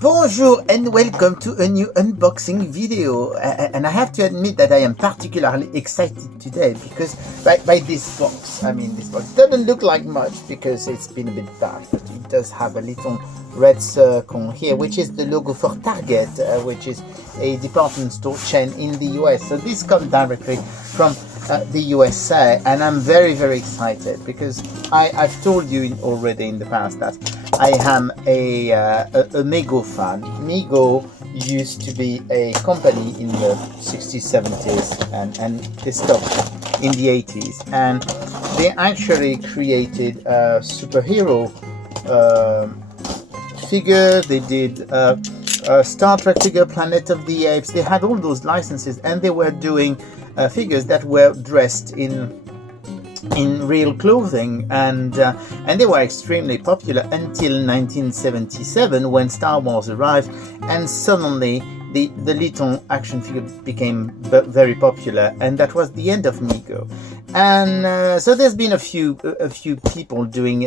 Bonjour and welcome to a new unboxing video, and I have to admit that I am particularly excited today because by this box. I mean, this box doesn't look like much because it's been a bit dark, but it does have a little red circle here, which is the logo for Target, which is a department store chain in the US. So this comes directly from the USA, and I'm very excited because I've told you already in the past that I am a MEGO fan. MEGO used to be a company in the 60s, 70s, and they stopped in the 80s. And they actually created a superhero figure. They did a Star Trek figure, Planet of the Apes. They had all those licenses, and they were doing figures that were dressed in real clothing, and they were extremely popular until 1977 when Star Wars arrived, and suddenly the little action figure became very popular, and that was the end of MEGO. And so there's been a few people doing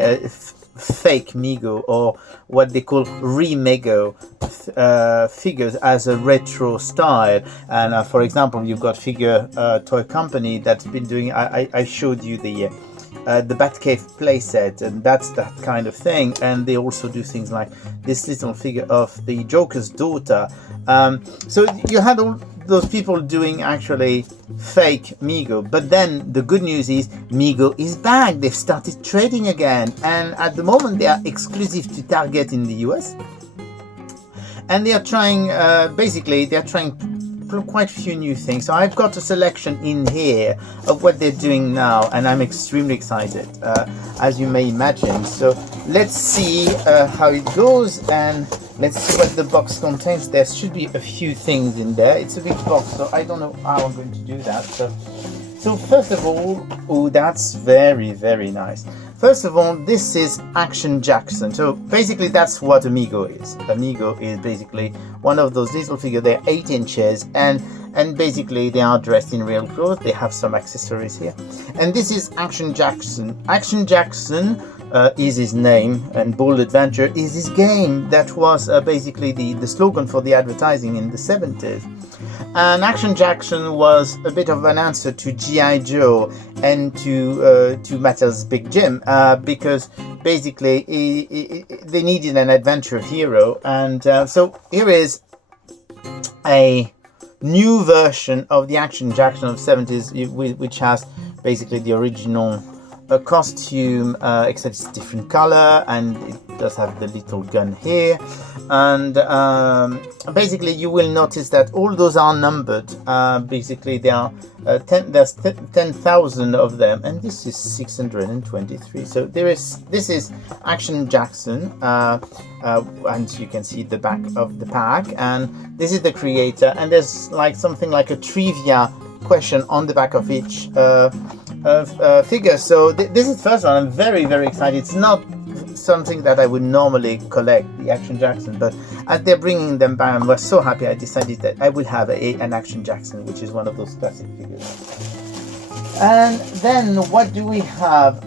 fake MEGO, or what they call re-MEGO figures as a retro style. And for example, you've got Figure Toy Company that's been doing, I showed you the Batcave playset, and that's that kind of thing. And they also do things like this little figure of the Joker's daughter. So you had all those people doing actually fake MEGO, but then the good news is MEGO is back. They've started trading again, and at the moment they are exclusive to Target in the US, and they are trying quite a few new things. So I've got a selection in here of what they're doing now, and I'm extremely excited, as you may imagine. So let's see how it goes, and let's see what the box contains. There should be a few things in there. It's a big box, so I don't know how I'm going to do that. So first of all, oh, that's very nice. First of all, this is Action Jackson. So basically that's what a MEGO is. A MEGO is basically one of those little figures. They're 8 inches, and basically they are dressed in real clothes. They have some accessories here. And this is Action Jackson. Action Jackson is his name, and Bold Adventure is his game. That was basically the slogan for the advertising in the 70s. And Action Jackson was a bit of an answer to G.I. Joe and to Mattel's Big Jim, because basically they needed an adventure hero. And so here is a new version of the Action Jackson of 70s, which has basically the original costume, except it's different color, and it does have the little gun here. And basically you will notice that all those are numbered. Basically there are there's 10,000 of them, and this is 623. So this is Action Jackson, and you can see the back of the pack, and this is the creator, and there's like something like a trivia question on the back of each figure. So this is the first one. I'm very excited. It's not something that I would normally collect, the Action Jackson, but as they're bringing them back, I was so happy. I decided that I would have an Action Jackson, which is one of those classic figures. And then what do we have?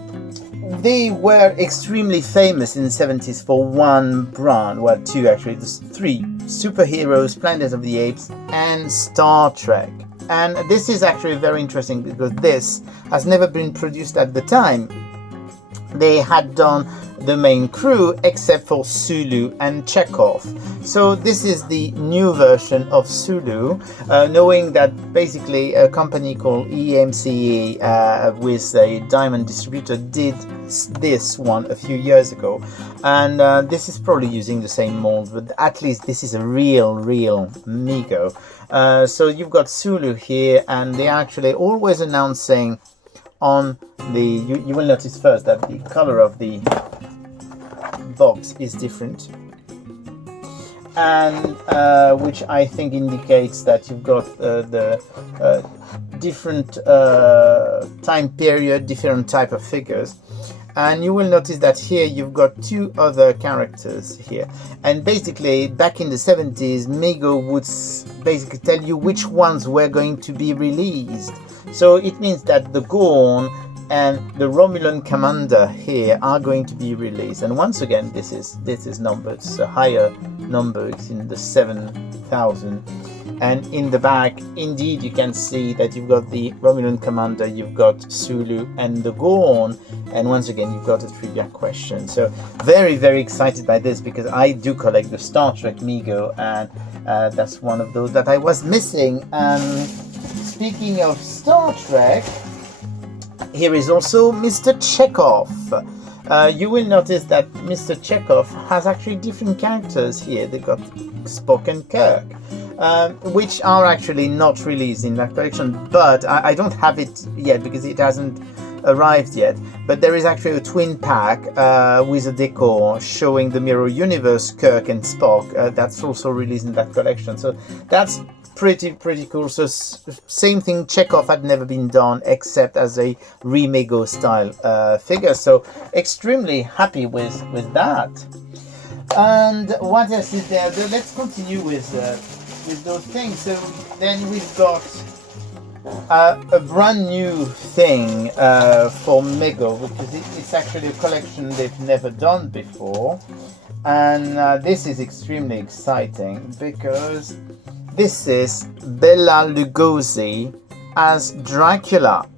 They were extremely famous in the 70s for one brand, well, two actually, there's 3 superheroes: Planet of the Apes and Star Trek. And this is actually very interesting because this has never been produced at the time. They had done the main crew except for Sulu and Chekhov. So this is the new version of Sulu, knowing that basically a company called EMCE with a diamond distributor did this one a few years ago, and this is probably using the same mold, but at least this is a real MEGO. So you've got Sulu here, and they actually always announcing on the, you will notice first that the color of the box is different, and which I think indicates that you've got the different time period, different type of figures. And you will notice that here you've got 2 other characters here, and basically back in the 70s MEGO would basically tell you which ones were going to be released. So it means that the Gorn and the Romulan commander here are going to be released. And once again, this is numbered. It's a higher number. It's in the 7,000. And in the back, indeed, you can see that you've got the Romulan commander, you've got Sulu and the Gorn, and once again, you've got a trivia question. So very, very excited by this, because I do collect the Star Trek MEGO, and that's one of those that I was missing. And speaking of Star Trek, here is also Mr. Chekhov. You will notice that Mr. Chekhov has actually different characters here. They've got Spock and Kirk. Which are actually not released in that collection, but I don't have it yet because it hasn't arrived yet. But there is actually a twin pack with a decor showing the Mirror Universe Kirk and Spock. That's also released in that collection, so that's pretty cool. So same thing, Chekhov had never been done except as a MEGO style figure, so extremely happy with that. And what else is there? Let's continue with those things. So then we've got a brand new thing for MEGO, because it's actually a collection they've never done before, and this is extremely exciting because this is Bela Lugosi as Dracula.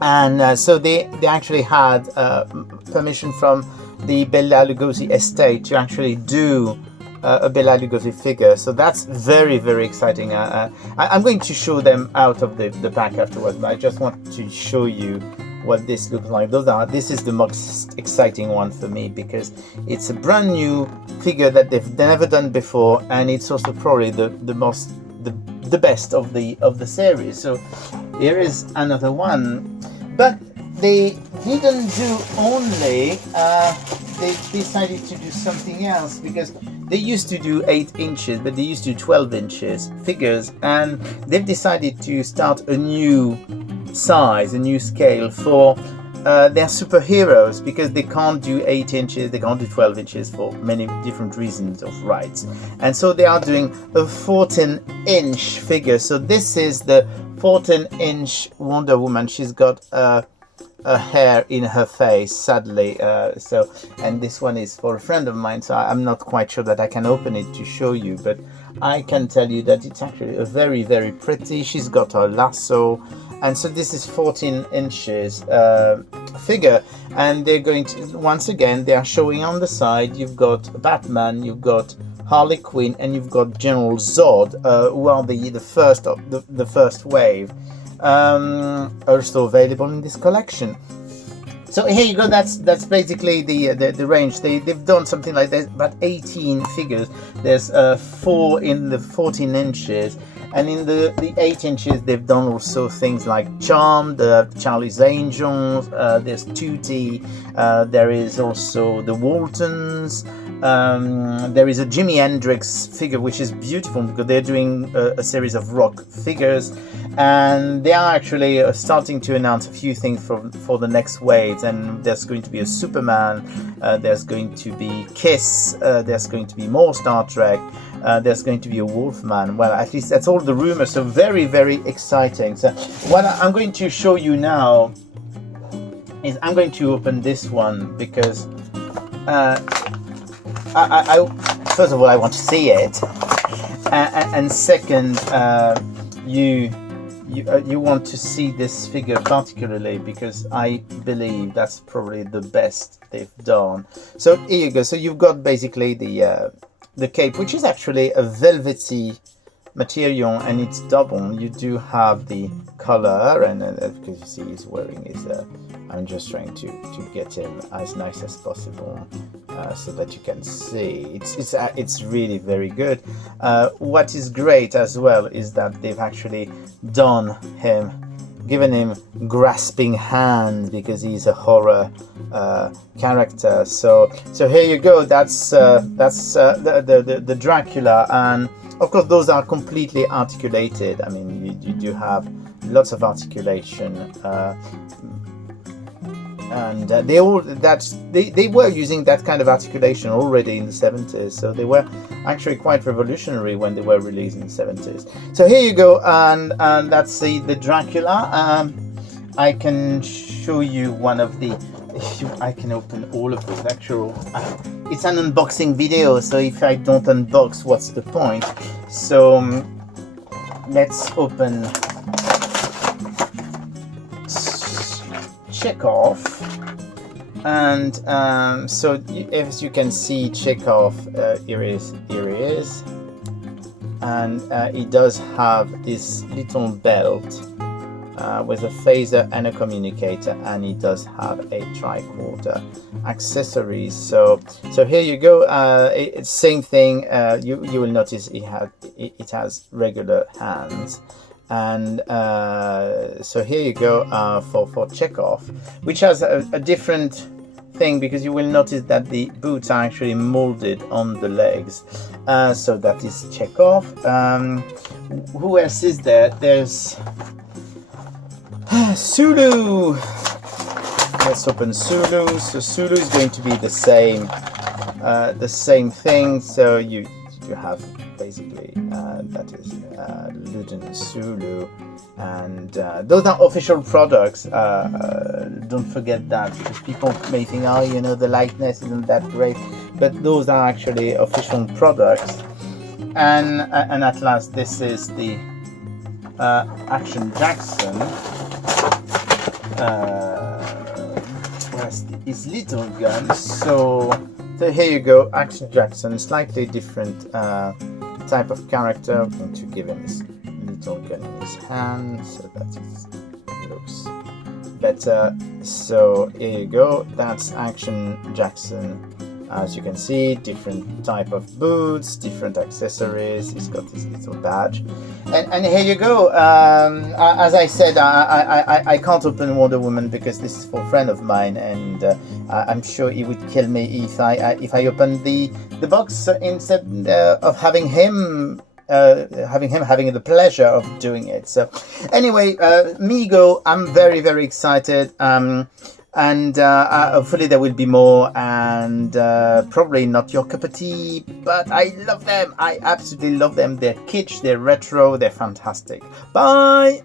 And so they actually had permission from the Bela Lugosi estate to actually do a Bela Lugosi figure, so that's very, very exciting. I'm going to show them out of the pack afterwards, but I just want to show you what this looks like. This is the most exciting one for me, because it's a brand new figure that they've never done before, and it's also probably the best of the series. So here is another one, but they didn't do only. They decided to do something else, because they used to do 8 inches, but they used to do 12 inches figures, and they've decided to start a new size, a new scale for their superheroes, because they can't do 8 inches, they can't do 12 inches for many different reasons of rights. And so they are doing a 14-inch figure. So this is the 14-inch Wonder Woman. She's got a hair in her face, sadly. And this one is for a friend of mine, so I'm not quite sure that I can open it to show you, but I can tell you that it's actually a very, very pretty. She's got her lasso, and so this is 14 inches figure, and they're going to, once again, they are showing on the side, you've got Batman, you've got Harley Quinn, and you've got General Zod, who are the first wave. Also available in this collection. So here you go. That's basically the range. They've done something like that, about 18 figures. There's 4 in the 14 inches, and in the 8 inches they've done also things like Charmed, Charlie's Angels. There's Tootie. There is also the Waltons. There is a Jimi Hendrix figure, which is beautiful because they're doing a series of rock figures, and they are actually starting to announce a few things for the next waves. And there's going to be a Superman, there's going to be Kiss, there's going to be more Star Trek, there's going to be a Wolfman. Well, at least that's all the rumors, so very, very exciting. So what I'm going to show you now is I'm going to open this one, because I first of all, I want to see it, and second, you want to see this figure particularly because I believe that's probably the best they've done. So here you go. So you've got basically the cape, which is actually a velvety material, and it's double. You do have the color, and because you see he's wearing his I'm just trying to get him as nice as possible, so that you can see. It's really very good. What is great as well is that they've actually given him grasping hands, because he's a horror character. So here you go. That's the Dracula, and of course those are completely articulated. I mean, you do have lots of articulation. And they were using that kind of articulation already in the 70s, so they were actually quite revolutionary when they were released in the 70s. So here you go, and that's the Dracula. I can show you one of the. I can open all of those. Actually, it's an unboxing video, so if I don't unbox, what's the point? So let's open Chekhov, and so as you can see, Chekhov, here he is, and he does have this little belt with a phaser and a communicator, and he does have a tricorder accessories. So here you go. It's same thing. You will notice it has regular hands, and so here you go for Chekhov, which has a different thing, because you will notice that the boots are actually molded on the legs. So that is Chekhov. Who else is there? There's Sulu. Let's open Sulu. So Sulu is going to be the same thing. So you have basically that is Luden Sulu, and those are official products. Don't forget that, because people may think, oh, you know, the likeness isn't that great, but those are actually official products. And at last, this is the Action Jackson. Where's his little gun? So here you go, Action Jackson, slightly different type of character. I'm going to give him his little gun in his hand so that it looks better. So here you go, that's Action Jackson. As you can see, different type of boots, different accessories. He's got his little badge, and here you go. As I said, I can't open Wonder Woman because this is for a friend of mine, and I'm sure he would kill me if I opened the box instead of having him having the pleasure of doing it. So anyway, MEGO, I'm very, very excited. And hopefully there will be more, and probably not your cup of tea, but I love them. I absolutely love them. They're kitsch, they're retro, they're fantastic. Bye!